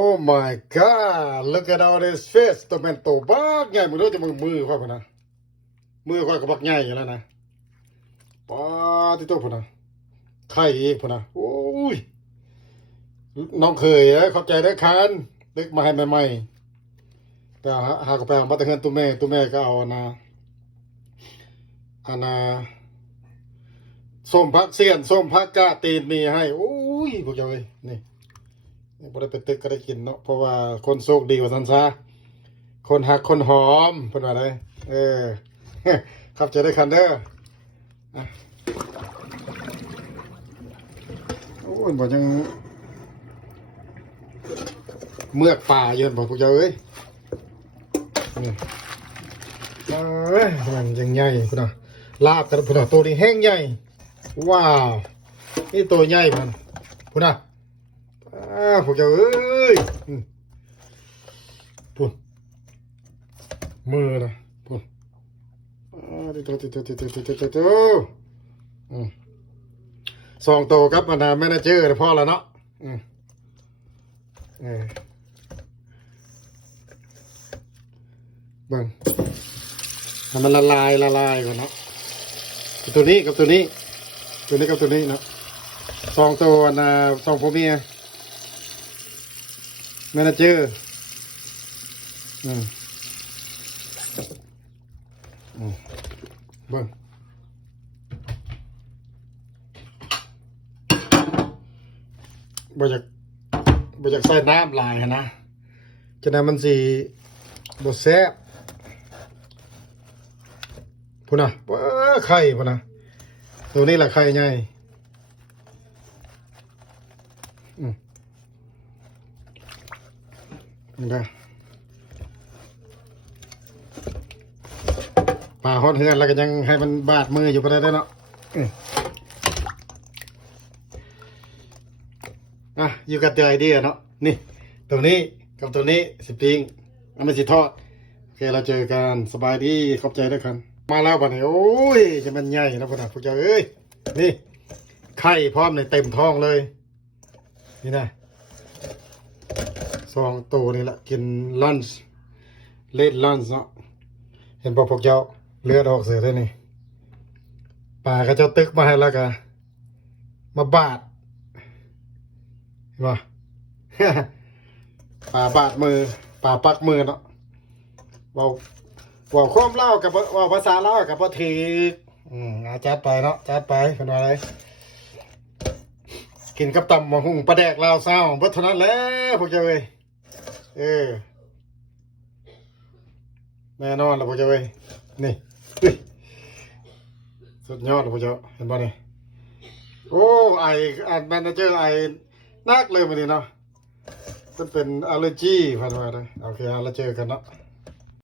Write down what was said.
Oh my god look at all this fish ตัวเป็นตัวบักใหญ่มึงรู้จะมึงมือค่อยพนะมือค่อยก็บักใหญ่อยู่แล้วนะป้าที่ตัวพนะไข่อีกพนะโอ้ยน้องเคยเอ้ยเข้าใจได้คันเล็กมาให้ใหม่ๆแต่หากไปหามาต่เงินตัวแม่ตัวแม่ก็เอาอนนะอันนะส้มพักเสียนส้มพักกะตีนมีให้โอ้ยพวกเจ้าเอ้ยนี่ บ่ได้ไปตึกก็ได้กินเนาะเพราะว่าคนโชคดีกว่าซันซาคนหักคนหอมเพิ่นว่าได้เออครับจะได้คันเด้อโอ้ยบ่ยังเมือกป่าเยินบ่พวกเจ้าเอ้ยนี่เอ้ยมันยังใหญ่พุ่นน่ะลาบกันพุ่นน่ะตัวนี้แห้งใหญ่ ว้าว นี่ตัวใหญ่มันพุ่นน่ะ พวกเจ้าเอ้ยอืมปุ่นมือนะปุ่นติดตัวติดตัวติดตัวติดตัวติดตัวสองโตวครับมันนะแม่นาเจอพ่อแล้วเนาะอืมเออบิ่งให้มันละลายละลายก่อนเนาะกับตัวนี้กับตัวนี้ ตัวนี้กับตัวนี้เนาะสองตัวนะสองผัวเมีย แมเนเจอร์อืมอืมบิ้งบ่อยากบ่อยากใส่น้ำลายนะจะนั้นมันสีบดแซ่บพูน่ะว้าไข่พูน่ะตัวนี้แหละไข่ใหญ่อืม นะป่าฮอดเฮือนแล้วก็ยังให้มันบาดมืออยู่ก็ได้เด้อเนาะอืมอะอยู่กับเตยดีอะเนาะนี่ตรงนี้กับตัวนี้สปริงอันนี้สิทอดโอเคเราเจอกันสบายดีขอบใจด้วยกันมาแล้วบัดนี้โอ้ยจะมันใหญ่นะพ่อนะพวกเจ้าเอ้ยนี่ไข่พร้อมในเต็มท้องเลย นี่นะ สองตัวนี่แหละกินลันช์เลดลันช์เนาะเห็นบอกพวกเจ้าเลือดออกเสือเท่นี้ป่าก็เจ้าตึกมาให้แล้วก็มาบาดเห็นปะป่าบาดมือป่าปักมือเนาะเว่าเว่าควมเล่ากับเว่าภาษาเล่ากับพ่อถืออืมอาจัดไปเนาะจัดไปเป็นอะไรกินกับตำมะฮุ่งปลาแดกลาวเศร้าเบิดเท่านั้นแหล้วพวกเจ้าเอ้ย เออ แน่นอนแล้วพ่อเจ้าเว้ยนี่ สุดยอดเลยพ่อเจ้าเห็นป่ะนี่โอ้ไออันแมนเจอร์ไอนักเลยมันนี่เนาะมันเป็นอัลเลอร์จีพันว่าเลยโอเคเราเจอกันเนาะ